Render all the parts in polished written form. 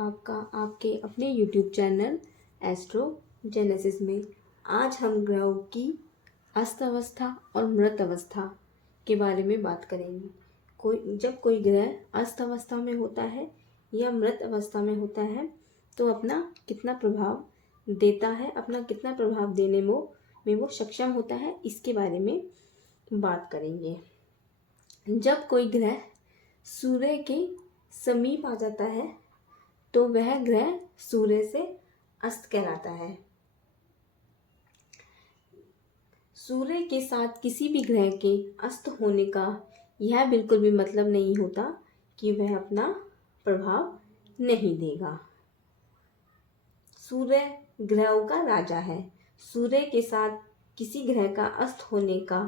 आपका आपके अपने यूट्यूब चैनल एस्ट्रो जेनेसिस में। आज हम ग्रहों की अस्त अवस्था और मृत अवस्था के बारे में बात करेंगे। जब कोई ग्रह अस्त अवस्था में होता है या मृत अवस्था में होता है तो अपना कितना प्रभाव देता है, अपना कितना प्रभाव देने में वो सक्षम होता है, इसके बारे में बात करेंगे। जब कोई ग्रह सूर्य के समीप आ जाता है तो वह ग्रह सूर्य से अस्त कहलाता है। सूर्य के साथ किसी भी ग्रह के अस्त होने का यह बिल्कुल भी मतलब नहीं होता कि वह अपना प्रभाव नहीं देगा। सूर्य ग्रहों का राजा है। सूर्य के साथ किसी ग्रह का अस्त होने का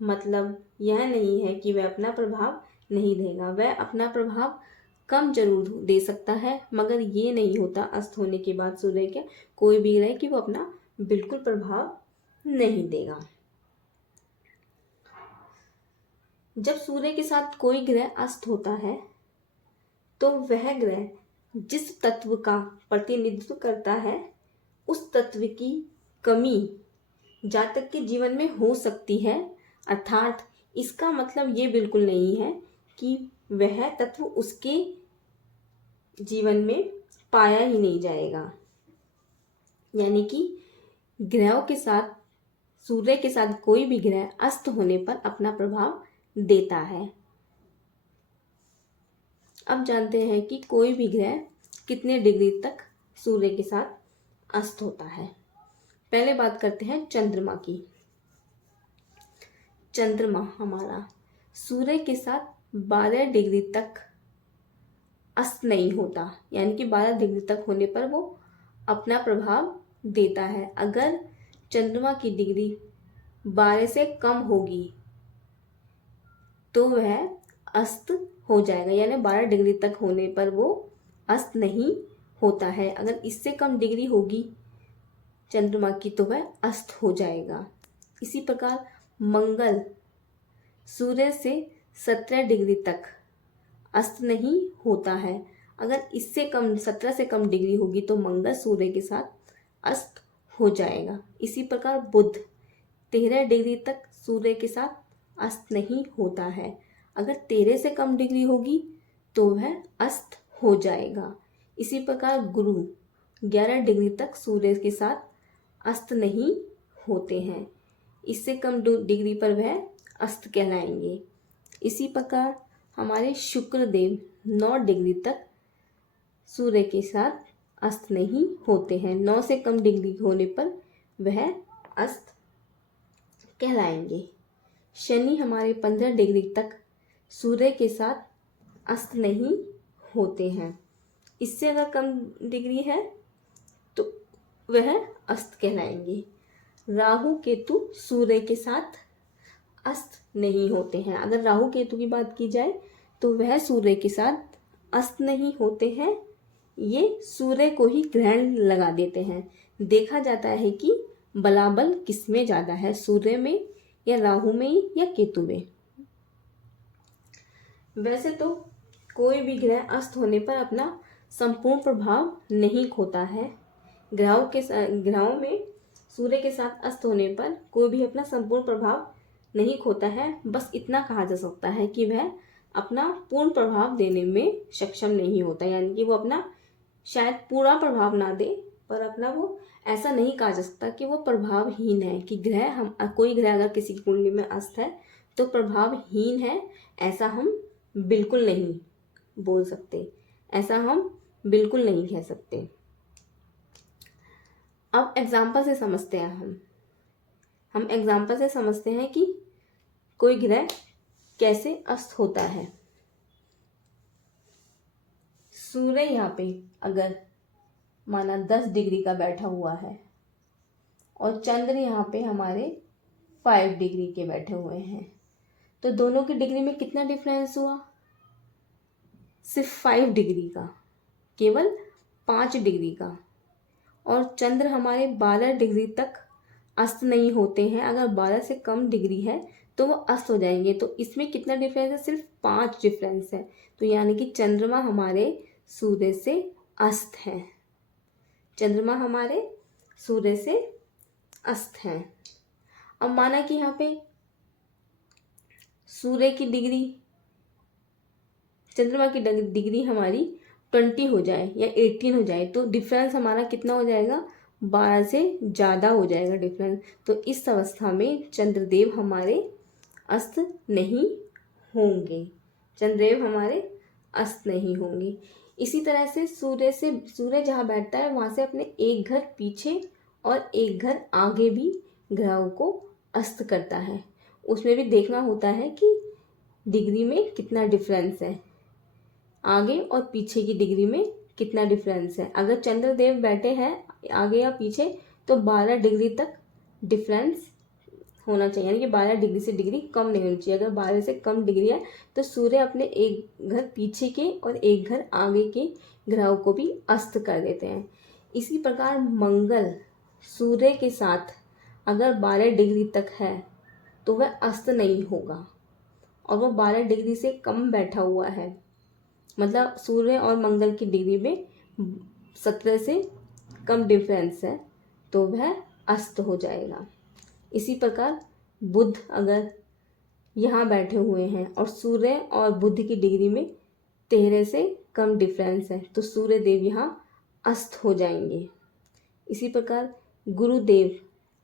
मतलब यह नहीं है कि वह अपना प्रभाव नहीं देगा। वह अपना प्रभाव कम जरूर दे सकता है, मगर ये नहीं होता अस्त होने के बाद सूर्य के कोई भी ग्रह कि वो अपना बिल्कुल प्रभाव नहीं देगा। जब सूर्य के साथ कोई ग्रह अस्त होता है तो वह ग्रह जिस तत्व का प्रतिनिधित्व करता है उस तत्व की कमी जातक के जीवन में हो सकती है, अर्थात इसका मतलब ये बिल्कुल नहीं है कि वह तत्व उसके जीवन में पाया ही नहीं जाएगा। यानी कि ग्रहों के साथ सूर्य के साथ कोई भी ग्रह अस्त होने पर अपना प्रभाव देता है। अब जानते हैं कि कोई भी ग्रह कितने डिग्री तक सूर्य के साथ अस्त होता है। पहले बात करते हैं चंद्रमा की। चंद्रमा हमारा सूर्य के साथ 12 डिग्री तक अस्त नहीं होता, यानी कि 12 डिग्री तक होने पर वो अपना प्रभाव देता है। अगर चंद्रमा की डिग्री 12 से कम होगी तो वह अस्त हो जाएगा, यानी 12 डिग्री तक होने पर वो अस्त नहीं होता है। अगर इससे कम डिग्री होगी चंद्रमा की तो वह अस्त हो जाएगा। इसी प्रकार मंगल सूर्य से 17 डिग्री तक अस्त नहीं होता है। अगर इससे कम 17 से कम डिग्री होगी तो मंगल सूर्य के साथ अस्त हो जाएगा। इसी प्रकार बुध 13 डिग्री तक सूर्य के साथ अस्त नहीं होता है। अगर 13 से कम डिग्री होगी तो वह अस्त हो जाएगा। इसी प्रकार गुरु 11 डिग्री तक सूर्य के साथ अस्त नहीं होते हैं। इससे कम डिग्री पर वह अस्त कहलाएंगे। इसी प्रकार हमारे शुक्र देव 9 डिग्री तक सूर्य के साथ अस्त नहीं होते हैं। 9 से कम डिग्री होने पर वह अस्त कहलाएंगे। शनि हमारे 15 डिग्री तक सूर्य के साथ अस्त नहीं होते हैं। इससे अगर कम डिग्री है तो वह अस्त कहलाएंगे। राहु केतु सूर्य के साथ अस्त नहीं होते हैं। अगर राहु केतु की बात की जाए तो वह सूर्य के साथ अस्त नहीं होते हैं। ये सूर्य को ही ग्रहण लगा देते हैं। देखा जाता है कि बलाबल किसमें ज़्यादा है, सूर्य में या राहु में या केतु में। वैसे तो कोई भी ग्रह अस्त होने पर अपना संपूर्ण प्रभाव नहीं खोता है। ग्रहों में सूर्य के साथ अस्त होने पर कोई भी अपना संपूर्ण प्रभाव नहीं खोता है। बस इतना कहा जा सकता है कि वह अपना पूर्ण प्रभाव देने में सक्षम नहीं होता, यानी कि वो अपना शायद पूरा प्रभाव ना दे, पर अपना वो ऐसा नहीं कहा जा सकता कि वो प्रभावहीन है। कि कोई ग्रह अगर किसी की कुंडली में अस्त है तो प्रभावहीन है, ऐसा हम बिल्कुल नहीं बोल सकते, ऐसा हम बिल्कुल नहीं कह सकते। अब एग्जाम्पल से समझते हैं हम एग्जाम्पल से समझते हैं कि कोई ग्रह कैसे अस्त होता है। सूर्य यहाँ पे अगर माना 10 डिग्री का बैठा हुआ है और चंद्र यहाँ पे हमारे 5 डिग्री के बैठे हुए हैं, तो दोनों की डिग्री में कितना डिफरेंस हुआ? सिर्फ 5 डिग्री का, केवल 5 डिग्री का। और चंद्र हमारे 12 डिग्री तक अस्त नहीं होते हैं। अगर 12 से कम डिग्री है तो वो अस्त हो जाएंगे। तो इसमें कितना डिफरेंस है? सिर्फ 5 डिफरेंस है। तो यानी कि चंद्रमा हमारे सूर्य से अस्त है। चंद्रमा हमारे सूर्य से अस्त है। अब माना कि यहाँ पे सूर्य की डिग्री, चंद्रमा की डिग्री हमारी 20 हो जाए या 18 हो जाए, तो डिफरेंस हमारा कितना हो जाएगा, 12 से ज़्यादा हो जाएगा डिफरेंस। तो इस अवस्था में चंद्रदेव हमारे अस्त नहीं होंगे, चंद्रदेव हमारे अस्त नहीं होंगे। इसी तरह से सूर्य जहाँ बैठता है वहाँ से अपने एक घर पीछे और एक घर आगे भी ग्रहों को अस्त करता है। उसमें भी देखना होता है कि डिग्री में कितना डिफरेंस है, आगे और पीछे की डिग्री में कितना डिफरेंस है। अगर चंद्रदेव बैठे हैं आगे या पीछे तो 12 डिग्री तक डिफरेंस होना चाहिए, यानी कि 12 डिग्री से डिग्री कम नहीं होनी चाहिए। अगर 12 से कम डिग्री है तो सूर्य अपने एक घर पीछे के और एक घर आगे के ग्रहों को भी अस्त कर देते हैं। इसी प्रकार मंगल सूर्य के साथ अगर 12 डिग्री तक है तो वह अस्त नहीं होगा, और वो 12 डिग्री से कम बैठा हुआ है, मतलब सूर्य और मंगल की डिग्री में 17 से कम डिफरेंस है, तो वह अस्त हो जाएगा। इसी प्रकार बुध अगर यहाँ बैठे हुए हैं और सूर्य और बुध की डिग्री में 13 से कम डिफरेंस है, तो सूर्य देव यहाँ अस्त हो जाएंगे। इसी प्रकार गुरुदेव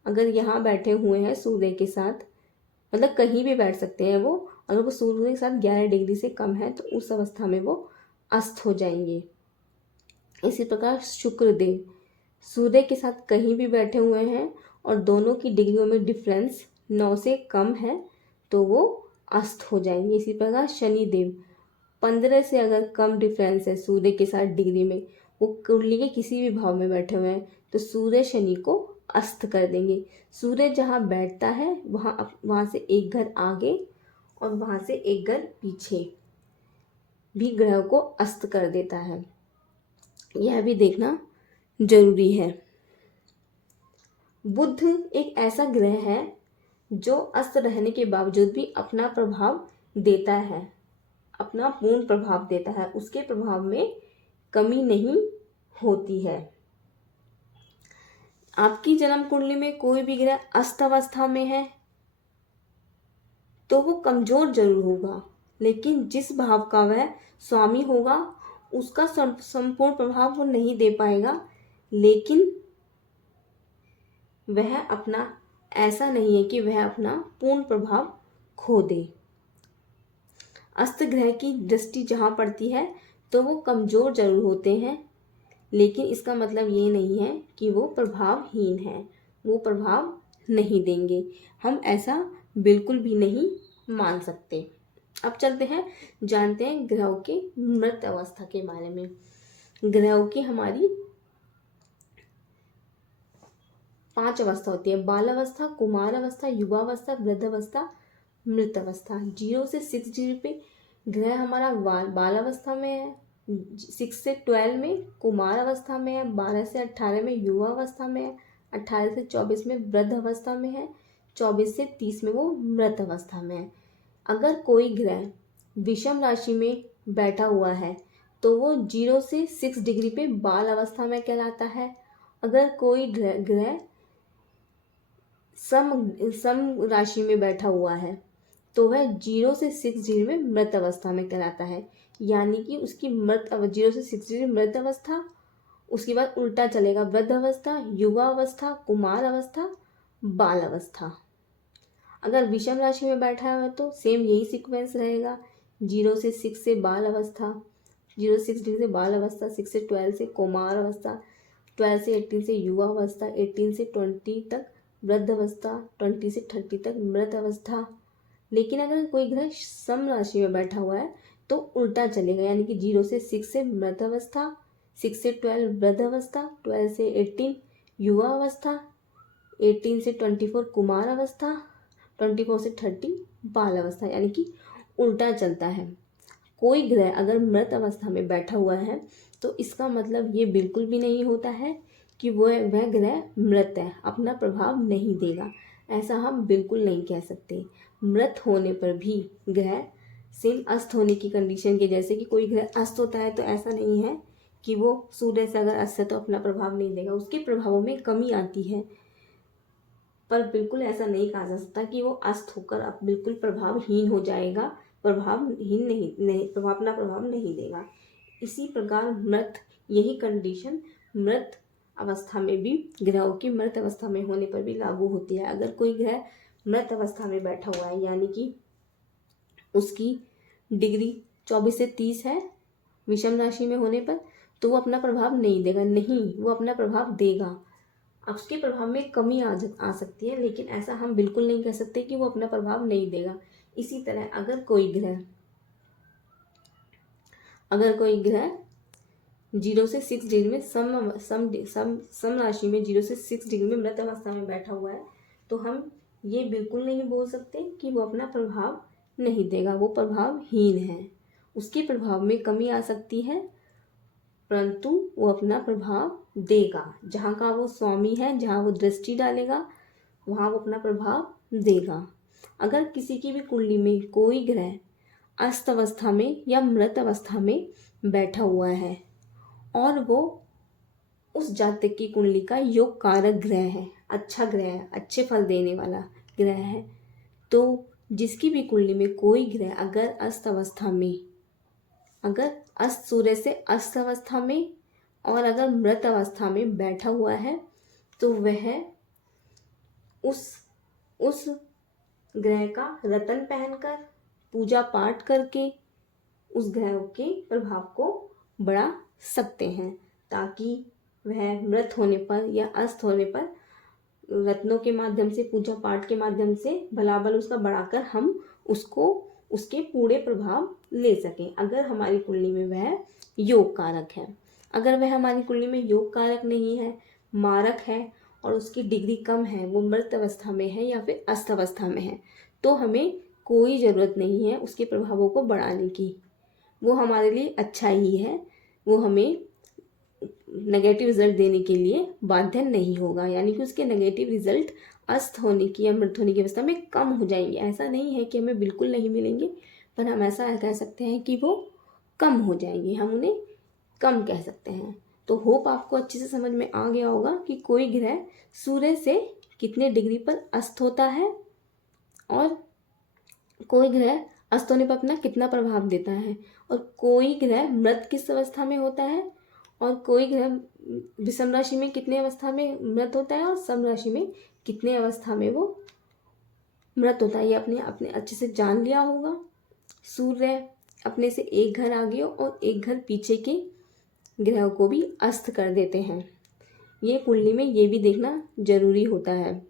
अगर यहाँ बैठे हुए हैं सूर्य के साथ, मतलब कहीं भी बैठ सकते हैं वो, अगर वो सूर्य के साथ 11 डिग्री से कम है तो उस अवस्था में वो अस्त हो जाएंगे। इसी प्रकार शुक्रदेव सूर्य के साथ कहीं भी बैठे हुए हैं और दोनों की डिग्रियों में डिफरेंस 9 से कम है तो वो अस्त हो जाएंगे। इसी प्रकार शनिदेव 15 से अगर कम डिफरेंस है सूर्य के साथ डिग्री में, वो कुंडली के किसी भी भाव में बैठे हुए हैं, तो सूर्य शनि को अस्त कर देंगे। सूर्य जहाँ बैठता है वहाँ से एक घर आगे और वहाँ से एक घर पीछे भी ग्रह को अस्त कर देता है, यह भी देखना जरूरी है। बुध एक ऐसा ग्रह है जो अस्त रहने के बावजूद भी अपना प्रभाव देता है, अपना पूर्ण प्रभाव देता है, उसके प्रभाव में कमी नहीं होती है। आपकी जन्म कुंडली में कोई भी ग्रह अस्त अवस्था में है तो वो कमजोर जरूर होगा, लेकिन जिस भाव का वह स्वामी होगा उसका संपूर्ण प्रभाव वो नहीं दे पाएगा, लेकिन वह अपना, ऐसा नहीं है कि वह अपना पूर्ण प्रभाव खो दे। अस्त ग्रह की दृष्टि जहाँ पड़ती है तो वो कमजोर जरूर होते हैं, लेकिन इसका मतलब ये नहीं है कि वो प्रभावहीन है, वो प्रभाव नहीं देंगे, हम ऐसा बिल्कुल भी नहीं मान सकते। अब चलते हैं, जानते हैं ग्रहों के मृत अवस्था के बारे में। ग्रहों की हमारी 5 अवस्था होती है: बाल अवस्था, कुमार अवस्था, युवावस्था, वृद्ध अवस्था, मृत अवस्था। 0 से 6 डिग्री पे ग्रह हमारा बाल अवस्था में है, 6 से 12 में कुमार अवस्था में है, 12 से 18 में युवा अवस्था में है, 18 से 24 में वृद्ध अवस्था में है, 24 से 30 में वो मृत अवस्था में है। अगर कोई ग्रह विषम राशि में बैठा हुआ है तो वो 0 से 6 डिग्री पे बाल अवस्था में कहलाता है। अगर कोई ग्रह सम राशि में बैठा हुआ है तो वह 0 से 6 डिग्री में मृत अवस्था में कहलाता है, यानी कि उसकी 0 से 6 डिग्री मृत अवस्था, उसके बाद उल्टा चलेगा वृद्ध अवस्था, युवा अवस्था, कुमार अवस्था, बाल अवस्था। अगर विषम राशि में बैठा हुआ है तो सेम यही सीक्वेंस रहेगा, 0 से 6 से बाल अवस्था, 0 से 6 डिग्री से बाल अवस्था, 6 से 12 से कुमार अवस्था, 12 से 18 से युवा अवस्था, 18 से 20 तक वृद्ध अवस्था, 20 से 30 तक मृत अवस्था। लेकिन अगर कोई ग्रह सम राशि में बैठा हुआ है तो उल्टा चलेगा, यानी कि 0 से 6 से मृत अवस्था, 6 से 12 वृद्ध अवस्था, 12 से 18 युवा अवस्था, 18 से 24 कुमार अवस्था, 24 से 30 बाल अवस्था, यानी कि उल्टा चलता है। कोई ग्रह अगर मृत अवस्था में बैठा हुआ है तो इसका मतलब ये बिल्कुल भी नहीं होता है कि वह ग्रह मृत है, अपना प्रभाव नहीं देगा, ऐसा हम बिल्कुल नहीं कह सकते। मृत होने पर भी ग्रह सेम अस्त होने की कंडीशन के, जैसे कि कोई ग्रह अस्त होता है तो ऐसा नहीं है कि वो सूर्य से अगर अस्त है तो अपना प्रभाव नहीं देगा, उसके प्रभावों में कमी आती है। पर बिल्कुल ऐसा नहीं कहा जा सकता कि वो अस्त होकर अब बिल्कुल प्रभावहीन हो जाएगा, प्रभावहीन नहीं अपना प्रभाव नहीं देगा। इसी प्रकार मृत, यही कंडीशन मृत अवस्था में भी, ग्रहों की मृत अवस्था में होने पर भी लागू होती है। अगर कोई ग्रह मृत अवस्था में बैठा हुआ है, यानी कि उसकी डिग्री 24 से 30 है विषम राशि में होने पर, तो वो अपना प्रभाव नहीं देगा। नहीं, वो अपना प्रभाव देगा। उसके प्रभाव में कमी आ सकती है, लेकिन ऐसा हम बिल्कुल नहीं कह सकते कि वो अपना प्रभाव नहीं देगा। इसी तरह अगर कोई ग्रह 0 से 6 डिग्री में सम राशि में 0 से 6 डिग्री में मृत अवस्था में बैठा हुआ है, तो हम ये बिल्कुल नहीं बोल सकते कि वो अपना प्रभाव नहीं देगा, वो प्रभावहीन है। उसके प्रभाव में कमी आ सकती है, परंतु वो अपना प्रभाव देगा। जहाँ का वो स्वामी है, जहाँ वो दृष्टि डालेगा, वहाँ वो अपना प्रभाव देगा। अगर किसी की भी कुंडली में कोई ग्रह अस्त अवस्था में या मृत अवस्था में बैठा हुआ है और वो उस जातक की कुंडली का योग कारक ग्रह है, अच्छा ग्रह है, अच्छे फल देने वाला ग्रह है, तो जिसकी भी कुंडली में कोई ग्रह अगर अस्त सूर्य से अस्त अवस्था में और अगर मृत अवस्था में बैठा हुआ है, तो वह उस ग्रह का रत्न पहनकर पूजा पाठ करके उस ग्रह के प्रभाव को बढ़ा सकते हैं, ताकि वह मृत होने पर या अस्त होने पर रत्नों के माध्यम से, पूजा पाठ के माध्यम से भलाबल उसका बढ़ाकर हम उसके पूरे प्रभाव ले सकें। अगर हमारी कुंडली में वह योग कारक है। अगर वह हमारी कुंडली में योग कारक नहीं है, मारक है और उसकी डिग्री कम है, वो मृत अवस्था में है या फिर अस्त अवस्था में है, तो हमें कोई ज़रूरत नहीं है उसके प्रभावों को बढ़ाने की। वो हमारे लिए अच्छा ही है, वो हमें नेगेटिव रिजल्ट देने के लिए बाध्य नहीं होगा, यानी कि उसके नेगेटिव रिजल्ट अस्त होने की या मृत होने की अवस्था में कम हो जाएंगे। ऐसा नहीं है कि हमें बिल्कुल नहीं मिलेंगे, पर हम ऐसा कह सकते हैं कि वो कम हो जाएंगे, हम उन्हें कम कह सकते हैं। तो होप आपको अच्छे से समझ में आ गया होगा कि कोई ग्रह सूर्य से कितने डिग्री पर अस्त होता है और कोई ग्रह अस्त होने पर अपना कितना प्रभाव देता है, और कोई ग्रह मृत किस अवस्था में होता है, और कोई ग्रह विषम राशि में कितने अवस्था में मृत होता है और सम राशि में कितने अवस्था में वो मृत होता है। ये अपने अच्छे से जान लिया होगा। सूर्य अपने से एक घर आगे और एक घर पीछे के ग्रहों को भी अस्त कर देते हैं। ये कुंडली में ये भी देखना जरूरी होता है।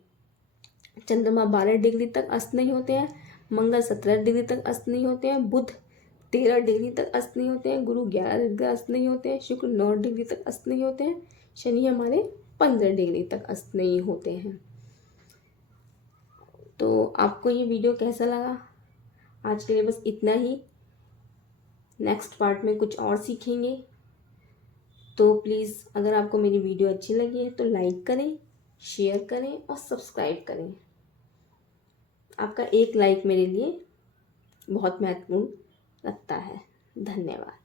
चंद्रमा 12 डिग्री तक अस्त नहीं होते हैं, मंगल 17 डिग्री तक अस्त नहीं होते हैं, बुध 13 डिग्री तक अस्त नहीं होते हैं, गुरु 11 डिग्री अस्त नहीं होते हैं, शुक्र 9 डिग्री तक अस्त नहीं होते हैं, शनि हमारे 15 डिग्री तक अस्त नहीं होते हैं। तो आपको ये वीडियो कैसा लगा? आज के लिए बस इतना ही। नेक्स्ट पार्ट में कुछ और सीखेंगे। तो प्लीज़ अगर आपको मेरी वीडियो अच्छी लगी है तो लाइक करें, शेयर करें और सब्सक्राइब करें। आपका एक लाइक मेरे लिए बहुत महत्वपूर्ण लगता है। धन्यवाद।